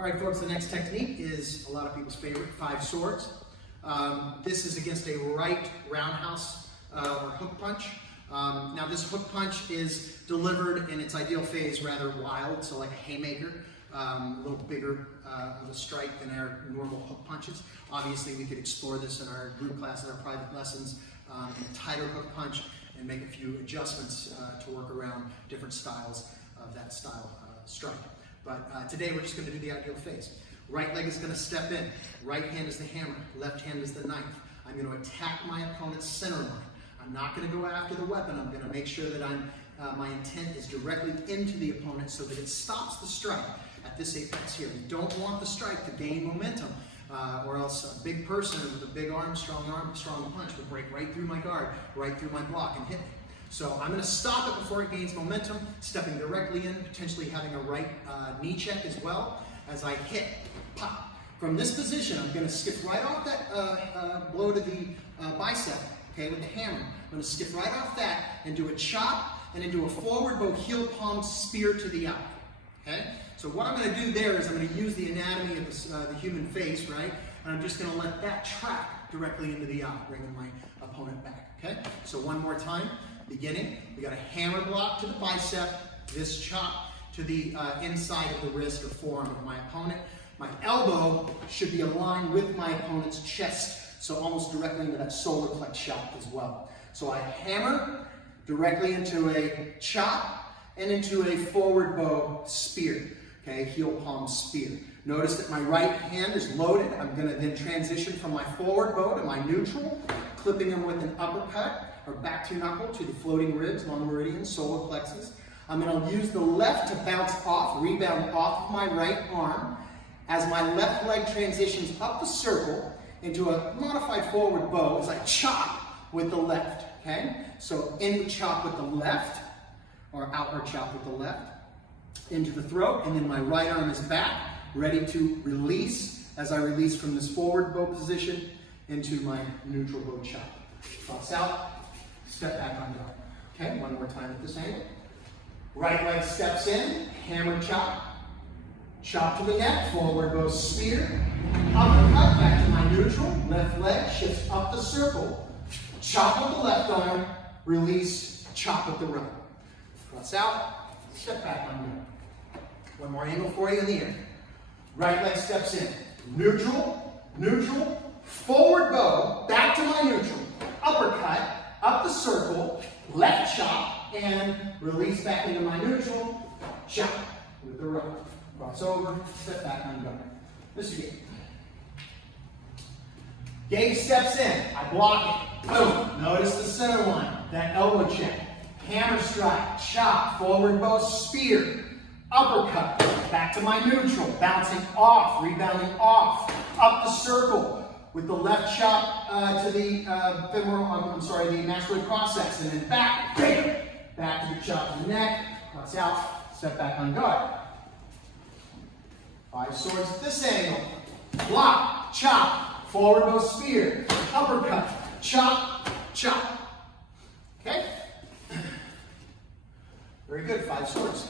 All right, folks, the next technique is a lot of people's favorite, 5 swords. This is against a right roundhouse or hook punch. Now this hook punch is delivered in its ideal phase rather wild, so like a haymaker, a little bigger of a strike than our normal hook punches. Obviously we could explore this in our group classes, our private lessons, in a tighter hook punch and make a few adjustments to work around different styles of that style strike. But today we're just going to do the ideal phase. Right leg is going to step in, right hand is the hammer, left hand is the knife. I'm going to attack my opponent's center line. I'm not going to go after the weapon. I'm going to make sure that my intent is directly into the opponent so that it stops the strike at this apex here. You don't want the strike to gain momentum, or else a big person with a big arm, strong punch would break right through my guard, right through my block and hit me. So I'm going to stop it before it gains momentum, stepping directly in, potentially having a right knee check as well as I hit, pop. From this position, I'm going to skip right off that blow to the bicep, okay, with the hammer. I'm going to skip right off that and do a chop and then do a forward bow heel palm spear to the eye, okay? So what I'm going to do there is I'm going to use the anatomy of the human face, right? And I'm just going to let that track directly into the eye, bringing my opponent back, okay? So one more time. Beginning, we got a hammer block to the bicep, this chop to the inside of the wrist or forearm of my opponent. My elbow should be aligned with my opponent's chest, so almost directly into that solar plex shot as well. So I hammer directly into a chop and into a forward bow spear, okay, heel palm spear. Notice that my right hand is loaded. I'm going to then transition from my forward bow to my neutral, clipping them with an uppercut, or back to knuckle to the floating ribs, long meridian, solar plexus. I'm going to use the left to bounce off, rebound off of my right arm as my left leg transitions up the circle into a modified forward bow as I chop with the left, okay? So in chop with the left, or outward chop with the left, into the throat, and then my right arm is back, ready to release as I release from this forward bow position into my neutral bow chop. Cross out. Step back on guard. Okay, one more time at this angle. Right leg steps in, hammer chop, chop to the neck, forward bow spear, uppercut back to my neutral, left leg shifts up the circle, chop with the left arm, release, chop with the right. Cross out, step back on guard. One more angle for you in the air. Right leg steps in, neutral, neutral, forward bow, back to my neutral, uppercut, up the circle, left chop, and release back into my neutral, chop with the right. Cross over, step back on guard. This is good. Gage steps in, I block it, boom. Notice the center line, that elbow check, hammer strike, chop, forward bow, spear, uppercut, back to my neutral, bouncing off, rebounding off, up the circle, with the left chop to the the mastoid process, and then back, back to the chop to the neck, cross out, step back on guard. 5 swords at this angle. Block, chop, forward bow spear, uppercut, chop, chop. Okay? Very good, 5 swords.